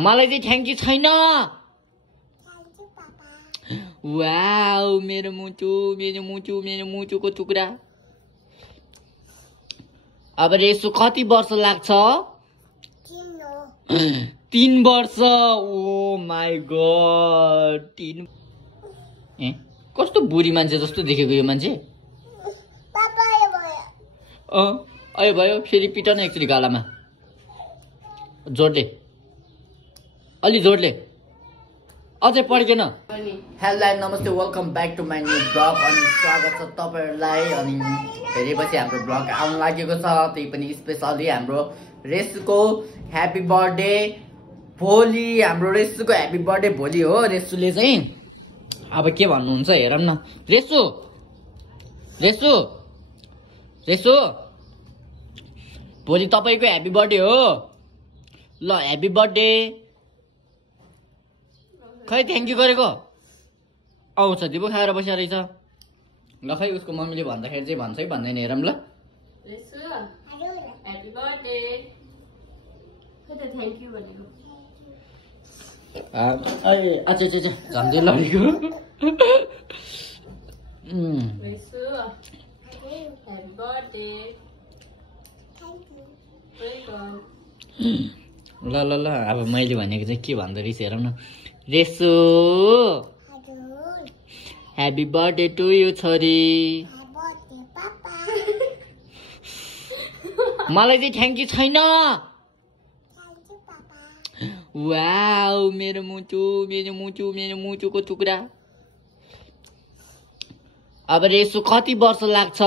मलाई चाहिँ thank you छैन। वाउ मेरो मुटुको टुक्रा। अब रेसु कति वर्ष लाग्छ? 3 वर्ष। ओ माई गॉड 3। ए कस्तो बुढी मान्छे जस्तो देखेको यो मान्छे। अयो भयो फेरि पिट न एकचोटि गालामा जोडले, अलि जोडले, अझै पड्केन। हेलो एन्ड नमस्ते, welcome back to my new blog. अनि स्वागत छ तपाईँहरूलाई। अनि धेरै पछि हाम्रो ब्लग आउनु लागेको छ, त्यही पनि स्पेसली हाम्रो रेसुको ह्याप्पी बर्थडे भोलि। हाम्रो रेसुको ह्याप्पी बर्थडे भोलि हो। रेसुले चाहिँ अब के भन्नुहुन्छ हेरौँ न। रेसु रेसु रेसु भोलि तपाईँको ह्याप्पी बर्थडे हो। ल ह्याप्पी बर्थडे। खै थ्याङ्क यू गरेको आउँछ दिबो खाएर बसिया रहेछ। ल खै उसको मम्मीले भन्दाखेरि चाहिँ भन्छ कि भन्दैन हेरौँ ल। Happy birthday. खै त थ्याङ्क यू भनेको। अच्छा झन्डै लगेको। Happy birthday. ल ल ल अब मैले भनेको चाहिँ के भन्दो रहेछ हेरौँ न। रेसु ह्याप्पी बर्थडे टु यु छोरी। मलाई चाहिँ थ्याङ्क यू छैन। वाउ मेरो मुटुको टुक्रा। अब रेसु कति वर्ष लाग्छ?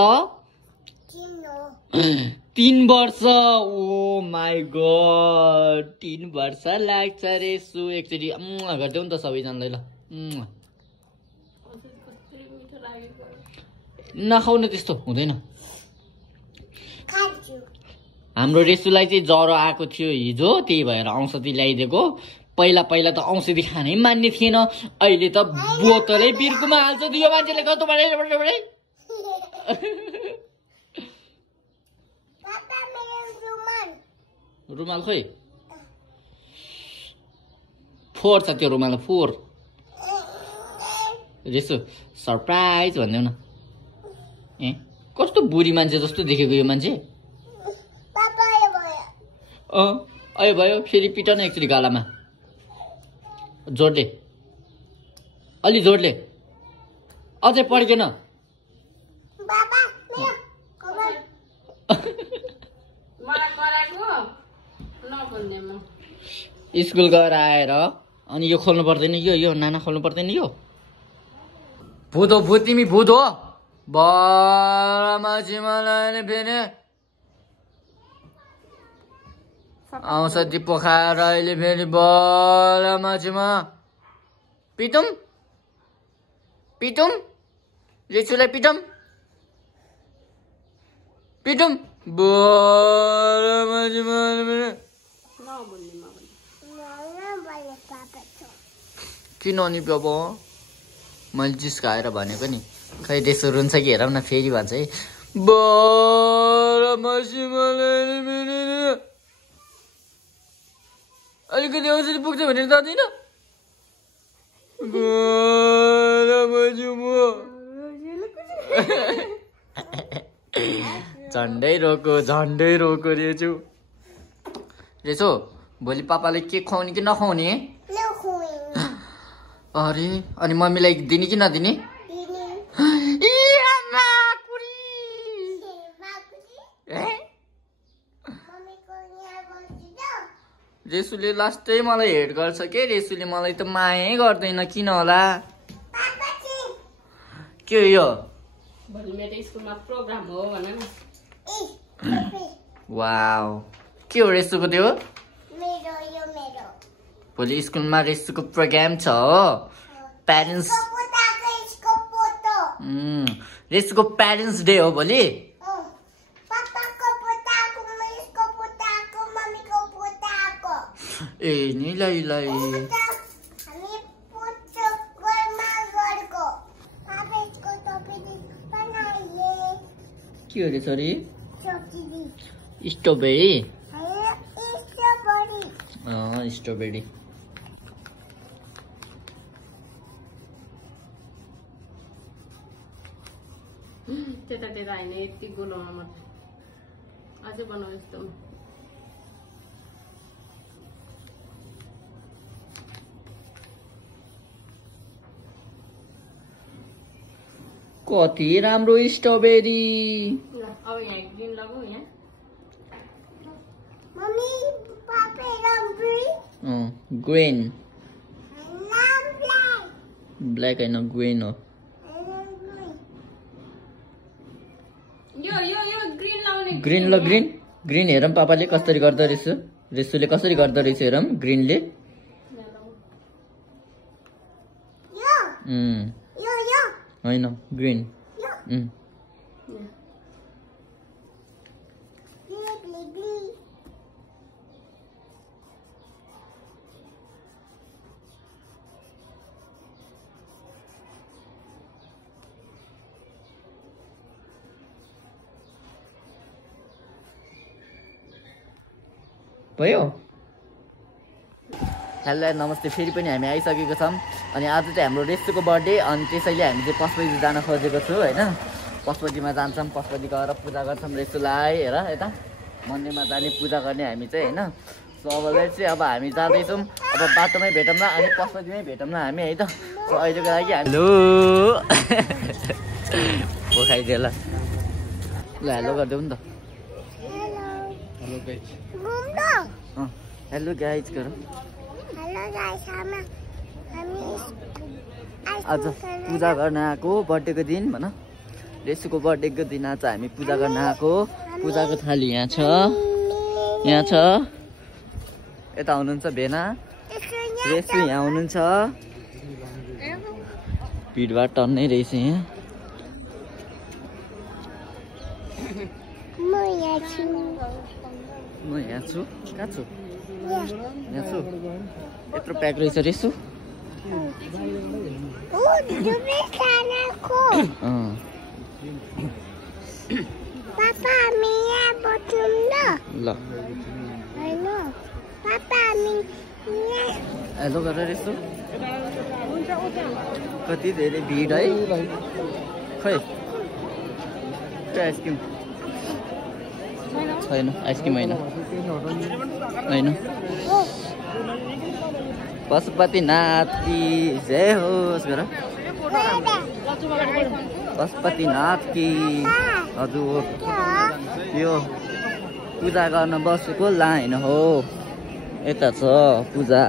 3 वर्ष। ओ माई गॉड 3 वर्ष लाग्छ रेसु। एकचोटि गरिदेऊ नि त सबैजनालाई। ल नखाउ न, त्यस्तो हुँदैन। हाम्रो रेसुलाई चाहिँ ज्वरो आएको थियो हिजो, त्यही भएर औषधि ल्याइदिएको। पहिला त औषधि खानै मान्ने थिएन, अहिले त बोतलै बिर्कुमा हाल्छ यो मान्छेले। कस्तो बढाइ रुमाल खोइ 4 छ त्यो रुमाल 4। रेसु सरप्राइज भनिदेऊ न। ए कस्तो बुढी मान्छे जस्तो देखेको यो मान्छे। अयो भयो फेरि पिट न एकचोटि गालामा जोडले, अलि जोडले, अझै पड्केन। स्कुल गएर आएर अनि यो खोल्नु पर्दैन, यो नाना खोल्नु पर्दैन। यो भूत हो, भूत तिमी भूत हो। मलाई फेरि आउँछ दिप्पो खाएर अहिले फेरि बला माछीमा पिटुम रेसुलाई पिटुम बला माछीमा। किन नि बाबा मैले जिस्काएर भनेको नि। खै रेसु रुन्छ कि हेरौँ न फेरि भन्छ है। बला माछीमा अलिकति औषधि पुग्छ भनेर जाँदैन। झन्डै रोको रेसु भोलि पापाले के खुवाउने कि नखुवाउने? अरे अनि मम्मीलाई दिने कि नदिने? रेसुले लास्टै मलाई हेट गर्छ के। रेसुले मलाई त मायै गर्दैन, किन होला? के हो यो? वाउ के हो रेसुको त्यो? भोलि स्कुलमा रेसुको प्रोग्राम छ हो। प्यारेन्ट्स रेसुको प्यारेन्ट्स डे हो भोलि। ए नि लाई के हो रे सरी? स्ट्रबेरी स्ट्रबेरी त्यता त्यता होइन यति गोलोमा मात्रै अझै बनाऊ यस्तो कति राम्रो स्ट्रबेरी ल अब यहाँ ग्रिन लगाऊ यहाँ Mommy, Papa, I'm green. Green I'm black. Black होइन ग्रीन हो I'm green. यो ग्रिन लाउने ग्रीन ल ग्रीन ग्रीन हेरौँ पापाले कसरी गर्दो रहेछ रेसुले कसरी गर्दो रहेछ हेरौँ ग्रीनले Yo, yo. होइन ग्रीन Green. भयो हेलो नमस्ते फेरि पनि हामी आइसकेको छौँ अनि आज चाहिँ हाम्रो रेसुको बर्थडे अनि त्यसैले हामी चाहिँ पशुपति जान खोजेको छु होइन पशुपतिमा जान्छौँ पशुपति गएर पूजा गर्छौँ रेसुलाई हेर यता मन्दिरमा जाने पूजा गर्ने हामी चाहिँ होइन सो अब चाहिँ अब हामी जाँदैछौँ अब बाटोमै भेटौँला अनि पशुपतिमै भेटौँला हामी है त सो अहिलेको लागि हेलो पोखाइदियो ल हेलो गरिदेऊ नि त हेलो गाइज गरौँ Hello guys, आज पूजा गर्न आएको बर्थडेको दिन भन रेसुको बर्थडेको दिन आज हामी पूजा गर्न आएको पूजाको थाली यहाँ छ यता हुनुहुन्छ भेना रेसु यहाँ हुनुहुन्छ भिडभाड टन्नै रहेछ यहाँ म यहाँ छु कहाँ छु यहाँ छु यत्रो प्याक रहेछ रेसु Papa, me bottom ल Papa, me हेलो गरेर रेसु कति धेरै भिड है खै आइसक्रिम छैन आइसक्रिम होइन पशुपतिनाथ की जय होस् गर पशुपतिनाथ की हजुर यो पूजा गर्न बसेको लाइन हो यता छ पूजा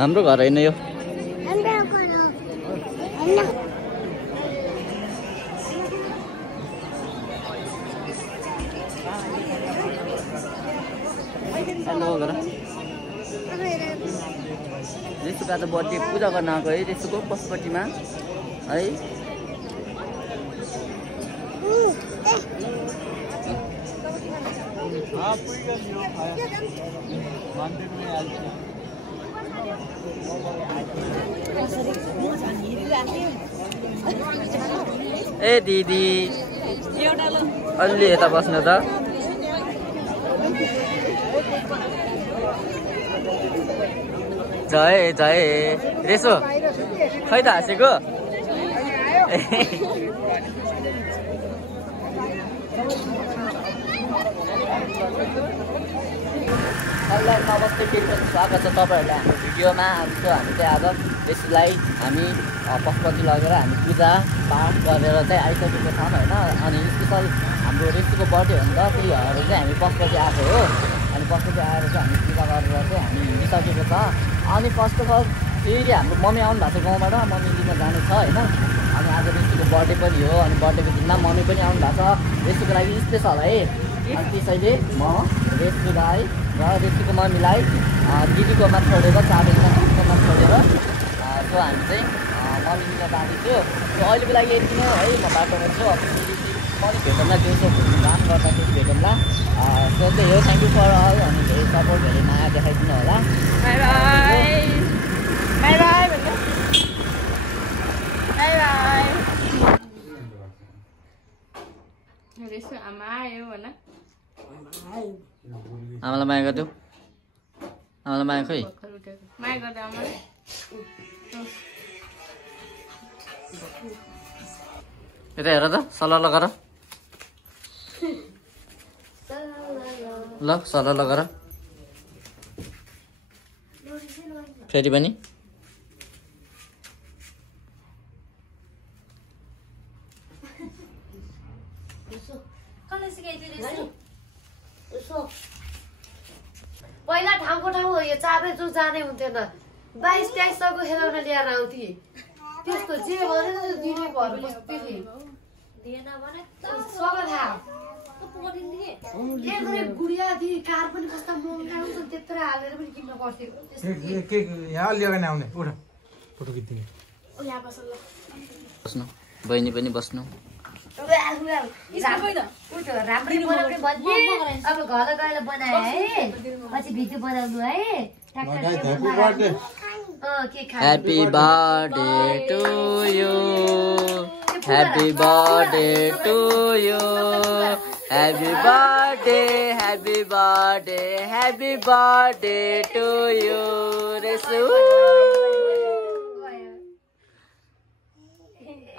हाम्रो घर होइन यो हेलो गर रेसुको आज बर्थडे पूजा गर्न आएको है रेसुको पशुपतिमा है ए दिदी अलि यता बस्नु त जय जय रेसो खै त हाँसेको हेलो नमस्ते फेरि पनि स्वागत छ तपाईँहरूलाई हाम्रो भिडियोमा हामी चाहिँ आज रेसुलाई हामी पशुपति लगेर हामी पूजा पाठ गरेर चाहिँ आइसकेको छौँ होइन अनि स्पेसल हाम्रो रेसुको बर्थडे हो नि त त्यही भएर चाहिँ हामी पशुपति आएको हो अनि पशुपति आएर चाहिँ हामी पूजा गरेर चाहिँ हामी हिँडिसकेको छ अनि फर्स्ट अफ अल फेरि हाम्रो मम्मी आउनु भएको छ गाउँबाट मम्मी लिन जानु छ होइन अनि आज रेसुको बर्थडे पनि हो अनि बर्थडेको दिनमा मम्मी पनि आउनु भएको छ रेसुको लागि स्पेसल है अनि त्यसैले म रेसुलाई र रेसुको मम्मीलाई दिदीकोमा छोडेर चाबेलमा दिदीकोमा छोडेर सो हामी चाहिँ मम्मी लिन जाँदैछु सो अहिलेको लागि यति नै है म बाटोमा छु अब पनि भेटौँला दिउँसो काम गर्दाखेरि भेटौँला सो त्यही हो थ्याङ्क यू फर अल अनि धेरै सपोर्ट धेरै माया देखाइदिनु होला बाई बाई बाई बाई आमा आयो भन आमालाई माया गरिदेऊ आमालाई माया खोइ भर्खर उठेको माया गर्दा आमा यता हेर त सल्लाह गर ल सल्लाह गर फेरि पनि पहिला ठाउँको ठाउँ यो चाबै जो जाने हुन्थेन 22-23 खेलाउन ल्याएर आउँथे त्यस्तो जे भने त्यो दिने भएर बस्थे गुडिया दिए कार पनि कस्ता महँगा हुन्छ त्यत्रो हालेर पनि किन्न पर्थ्यो यहाँ लिएर आउने उठ फोटो खिच्दिने बस्नु बहिनी पनि बस्नु राम्रै बनाउने भन्ने अब घर गएर बनाए है पछि भिडियो बनाउनु है Happy birthday to you. Happy birthday to you. Happy birthday, happy birthday, happy birthday to you. Resu.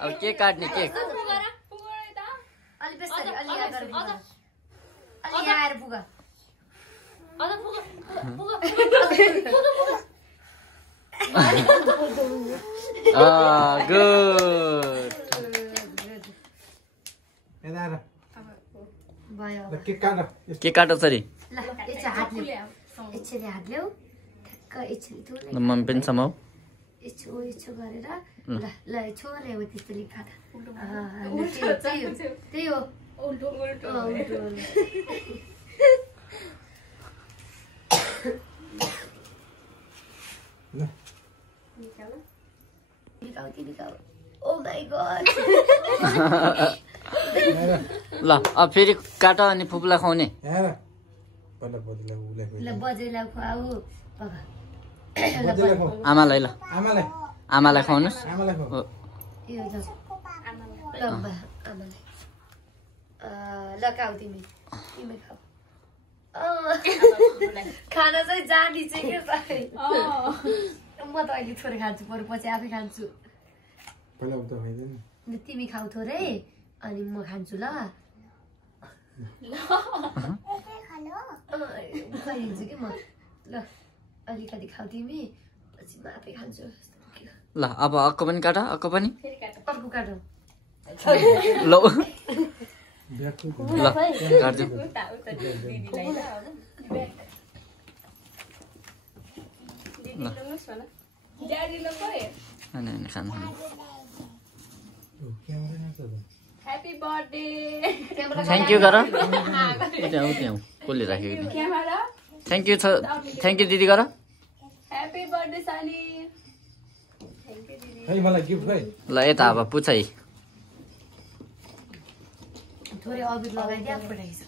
अब केक काट्ने केक अलि बेसरी अलि आएर पुगा good. केक काट सरी मम्मी पनि समाऊ यस्तो गरेर ल छोले हो त्यस्तो लेखा त्यही हो Oh my god. ल अब फेरि काट अनि फुप्ला खुवाउने ल बजेला खुवाऊ आमालाई ल आमालाई खुवाउनुस् यो ल आमालाई ल खाऊ तिमी खाऊ खाना चाहिँ जानी चाहिँ के म त अहिले थोरै खान्छु बरु पछि आफै खान्छु तिमी खाऊ थोरै अनि म खान्छु ल खुवाइदिन्छु कि म ल अलिकति खाऊ तिमी पछि म आफै खान्छु ल अब अक्को पनि काट अक्को पनि अर्को काटौँ ल ल काट्छु होइन खानु Happy birthday. थ्याङ्क यू गर त्यहाँ कसले राखेको थ्याङ्क यू दिदी गर Happy birthday Sani. मलाई गिफ्ट खै ल यता अब पुछ है थोरै अबिर लगाइदिया पठाइछ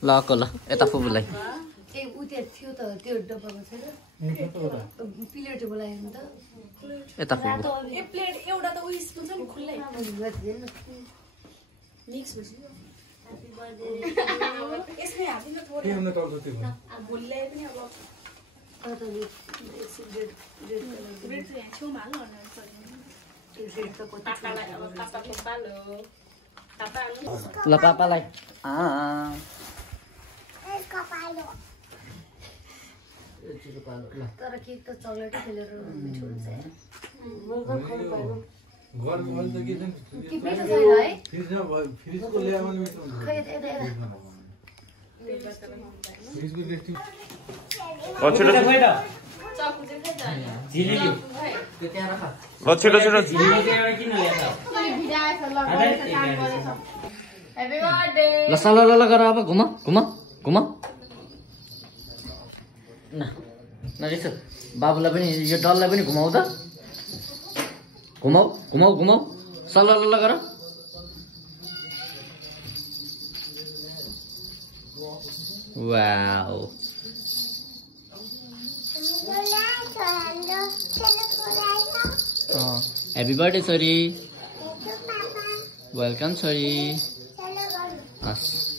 ल अक्को ल यता फुपूलाई ए उतिर थियो त त्यो डब्बामा छैन प्लेट बोलायो त यता फुपू ए प्लेट एउटा त उइस हुन्छ नि खुल्लै मिक्स हुन्छ ह्यापी बर्थडे यसमै हाल्दिन थोरै के हुन्छ टल्छ त्यो भुल्लै पनि अब रेड चाहिँ यहाँ छेउमा हाल्नु पापालाई अब पापाको पालो पापा ल पापालाई तर केक त चक्लेटै खेलेर मिठो हुन्छ घरमा अहिले त के छ कि मिठो छैन है फ्रिजको ल्यायो भने मिठो हुन्छ खै यता फ्रिजको टेस्टी चक्कु चाहिँ खै जाने Happy birthday. ल सल्लाह ल गर अब घुम घुम घुम नरिस बाबुलाई पनि यो डललाई पनि घुमाऊ त घुमाऊ घुमाऊ घुमाऊ सल्लाह ल गर वाओ हैप्पी बर्थडे छोरी वेलकम छोरी हस्